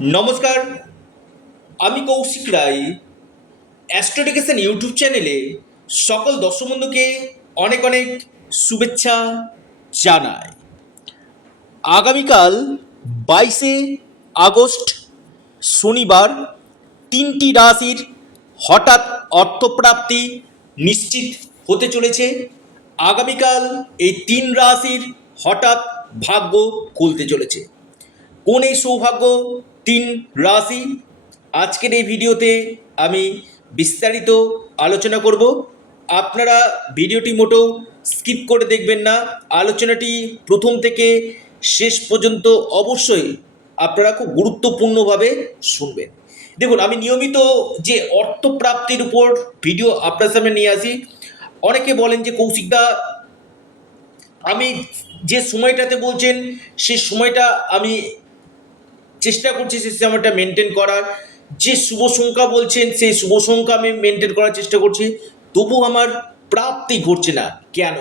নমস্কার, আমি কৌশিক রায়। অ্যাস্ট্রোডিকেশন ইউটিউব চ্যানেলে সকল দর্শক বন্ধুকে অনেক অনেক শুভেচ্ছা জানাই। আগামীকাল 22শে আগস্ট শনিবার তিনটি রাশির হঠাৎ অর্থপ্রাপ্তি নিশ্চিত হতে চলেছে। আগামীকাল এই তিন রাশির হঠাৎ ভাগ্য খুলতে চলেছে। কোন এই সৌভাগ্য তিন রাশি, আজকের এই ভিডিওতে আমি বিস্তারিত আলোচনা করব। আপনারা ভিডিওটি মোটেও স্কিপ করে দেখবেন না, আলোচনাটি প্রথম থেকে শেষ পর্যন্ত অবশ্যই আপনারা খুব গুরুত্বপূর্ণভাবে শুনবেন। দেখুন, আমি নিয়মিত যে অর্থপ্রাপ্তির উপর ভিডিও আপনার সামনে নিয়ে আসি। অনেকে বলেন যে কৌশিকদা, আমি যে সময়টাতে বলছেন সে সময়টা আমি চেষ্টা করছি সেই সময়টা মেনটেন করার, যে শুভ সংখ্যা বলছেন সেই শুভ সংখ্যা আমি মেনটেন করার চেষ্টা করছি, তবু আমার প্রাপ্তি ঘটছে না কেন?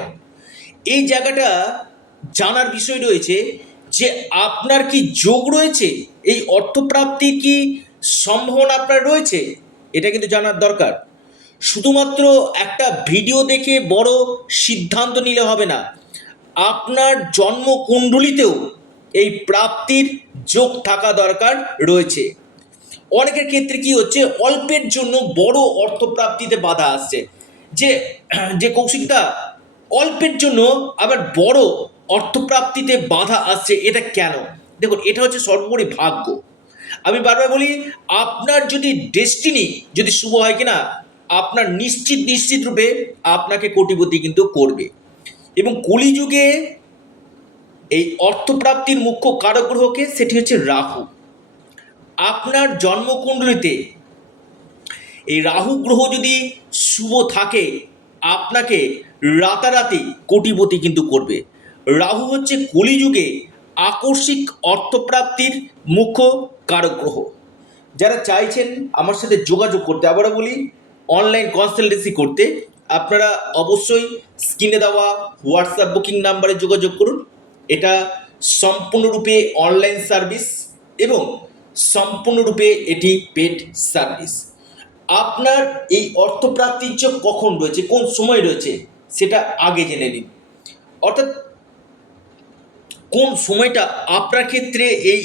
এই জায়গাটা জানার বিষয় রয়েছে যে আপনার কি যোগ রয়েছে, এই অর্থপ্রাপ্তির কি সম্ভাবনা আপনার রয়েছে, এটা কিন্তু জানার দরকার। শুধুমাত্র একটা ভিডিও দেখে বড় সিদ্ধান্ত নিলে হবে না, আপনার জন্মকুণ্ডলিতেও এই প্রাপ্তির যোগ থাকা দরকার রয়েছে। অনেকের ক্ষেত্রে কি হচ্ছে, অল্পের জন্য বড় অর্থপ্রাপ্তিতে বাধা আসছে। যে যে কৌশিকদা, অল্পের জন্য আবার বড় অর্থপ্রাপ্তিতে বাধা আসছে, এটা কেন? দেখুন, এটা হচ্ছে সর্বোপরি ভাগ্য। আমি বারবার বলি, আপনার যদি ডেস্টিনি যদি শুভ হয় কিনা, আপনার নিশ্চিত রূপে আপনাকে কোটিপতি কিন্তু করবে। এবং কলিযুগে এই অর্থপ্রাপ্তির মুখ্য কারক গ্রহকে, সেটি হচ্ছে রাহু। আপনার জন্মকুণ্ডলিতে এই রাহু গ্রহ যদি শুভ থাকে, আপনাকে রাতারাতি কোটিপতি কিন্তু করবে। রাহু হচ্ছে কলিযুগে আকস্মিক অর্থপ্রাপ্তির মুখ্য কারক গ্রহ। যারা চাইছেন আমার সাথে যোগাযোগ করতে, আবারও বলি, অনলাইন কনসালটেন্সি করতে, আপনারা অবশ্যই স্ক্রিনে দেওয়া হোয়াটসঅ্যাপ বুকিং নাম্বারে যোগাযোগ করুন। এটা সম্পূর্ণরূপে অনলাইন সার্ভিস এবং সম্পূর্ণরূপে এটি পেড সার্ভিস। আপনার এই অর্থপ্রাপ্তির যোগ কখন রয়েছে, কোন সময় রয়েছে, সেটা আগে জেনে নিন। অর্থাৎ কোন সময়টা আপনার ক্ষেত্রে এই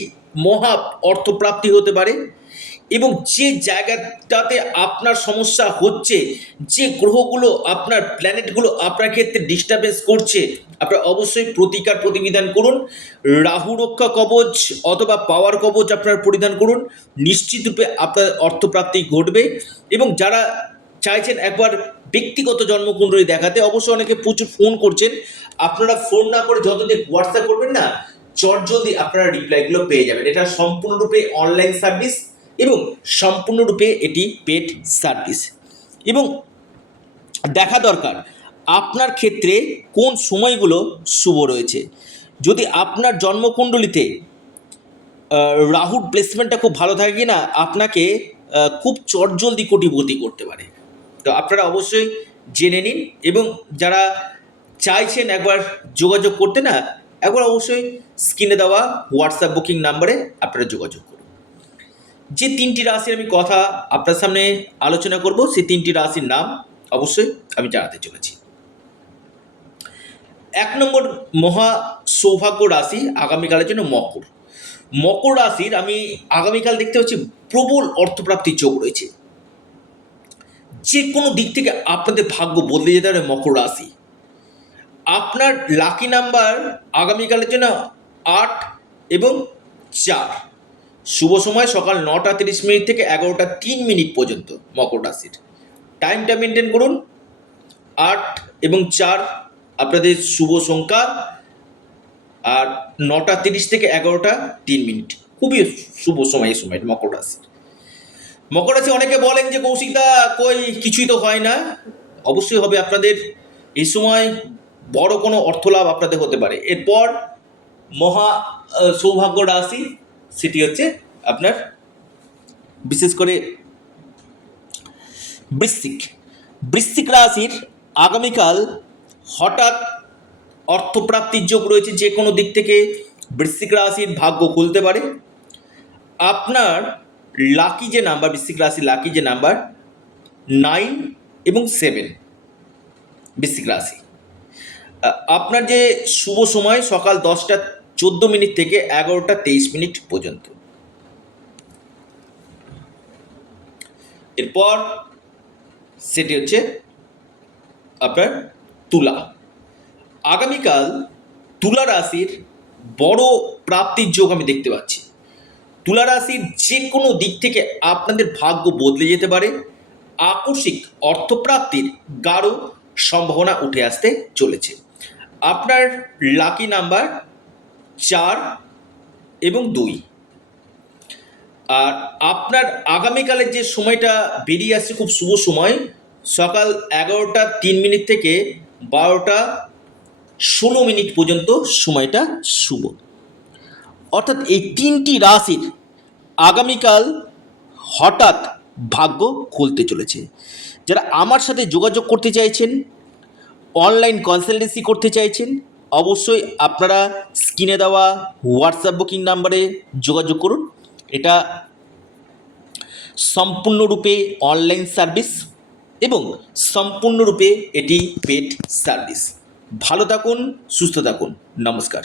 মহা অর্থপ্রাপ্তি হতে পারে, এবং যে জায়গাটাতে আপনার সমস্যা হচ্ছে, যে গ্রহগুলো আপনার প্ল্যানেটগুলো আপনার ক্ষেত্রে ডিস্টার্বেন্স করছে, আপনারা অবশ্যই প্রতিকার প্রতিবিধান করুন। রাহু রক্ষা কবচ অথবা পাওয়ার কবচ আপনার পরিধান করুন, নিশ্চিতরূপে আপনার অর্থপ্রাপ্তি ঘটবে। এবং যারা চাইছেন একবার ব্যক্তিগত জন্মকুণ্ডলী দেখাতে, অবশ্যই অনেকে প্রচুর ফোন করছেন, আপনারা ফোন না করে যতদিন হোয়াটসঅ্যাপ করবেন না, চটজলদি আপনারা রিপ্লাইগুলো পেয়ে যাবেন। এটা সম্পূর্ণরূপে অনলাইন সার্ভিস এবং সম্পূর্ণরূপে এটি পেড সার্ভিস। এবং দেখা দরকার আপনার ক্ষেত্রে কোন সময়গুলো শুভ রয়েছে। যদি আপনার জন্মকুণ্ডলিতে রাহুর প্লেসমেন্টটা খুব ভালো থাকে কিনা, আপনাকে খুব চটজলদি কোটিপতি করতে পারে। তো আপনারা অবশ্যই জেনে নিন, এবং যারা চাইছেন একবার যোগাযোগ করতে না, একবার অবশ্যই স্ক্রিনে দেওয়া হোয়াটসঅ্যাপ বুকিং নাম্বারে আপনারা যোগাযোগ করুন। যে তিনটি রাশির আমি কথা আপনার সামনে আলোচনা করব, সেই তিনটি রাশির নাম অবশ্যই আমি জানাতে চলেছি। 1 নম্বর মহা সৌভাগ্য রাশি আগামীকালের জন্য মকর। মকর রাশির আমি আগামীকাল দেখতে পাচ্ছি প্রবল অর্থপ্রাপ্তির যোগ রয়েছে। যে কোনো দিক থেকে আপনাদের ভাগ্য বদলে যেতে পারে মকর রাশি। আপনার লাকি নাম্বার আগামীকালের জন্য 8 এবং 4। শুভ সময় সকাল 9টা 30 মিনিট থেকে 11টা 3 মিনিট পর্যন্ত মকর রাশির। টাইমটা মেনটেন করুন। 8 এবং 4 আপনাদের শুভ সংখ্যা, আর 9টা 30 থেকে 11টা 3 মিনিট খুবই শুভ সময় এই সময়টা মকর রাশির। মকর রাশি অনেকে বলেন যে কৌশিকদা, কই কিছুই তো হয় না। অবশ্যই হবে আপনাদের। এই সময় বড় কোনো অর্থলাভ আপনাদের হতে পারে। এরপর মহা সৌভাগ্য রাশি, সেটি হচ্ছে আপনার বিশেষ করে বৃশ্চিক। বৃশ্চিক রাশির আগামীকাল হঠাৎ অর্থপ্রাপ্তির যোগ রয়েছে। যে কোনো দিক থেকে বৃশ্চিক রাশির ভাগ্য খুলতে পারে। আপনার লাকি যে নাম্বার, বৃশ্চিক রাশি লাকি যে নাম্বার 9 এবং 7, বৃশ্চিক রাশি। আপনার যে শুভ সময় সকাল 10টা 14 মিনিট থেকে 11টা 23 মিনিট পর্যন্ত। এরপর সেটি হচ্ছে আপনার তুলা। আগামীকাল তুলা রাশির বড় প্রাপ্তির যোগ আমি দেখতে পাচ্ছি। তুলা রাশির যে কোনো দিক থেকে আপনাদের ভাগ্য বদলে যেতে পারে। আকস্মিক অর্থপ্রাপ্তির গাঢ় সম্ভাবনা উঠে আসতে চলেছে। আপনার লাকি নাম্বার 4 এবং 2। আর আপনার আগামীকালের যে সময়টা বেরিয়ে আসছে খুব শুভ সময়, সকাল 11টা 3 মিনিট থেকে 12টা 16 মিনিট পর্যন্ত সময়টা শুভ। অর্থাৎ এই 3টি রাশির আগামীকাল হঠাৎ ভাগ্য খুলতে চলেছে। যারা আমার সাথে যোগাযোগ করতে চাইছেন, অনলাইন কনসালটেন্সি করতে চাইছেন, অবশ্যই আপনারা স্ক্রিনে দেওয়া হোয়াটসঅ্যাপ বুকিং নাম্বারে যোগাযোগ করুন। এটা সম্পূর্ণরূপে অনলাইন সার্ভিস এবং সম্পূর্ণরূপে এটি পেড সার্ভিস। ভালো থাকুন, সুস্থ থাকুন, নমস্কার।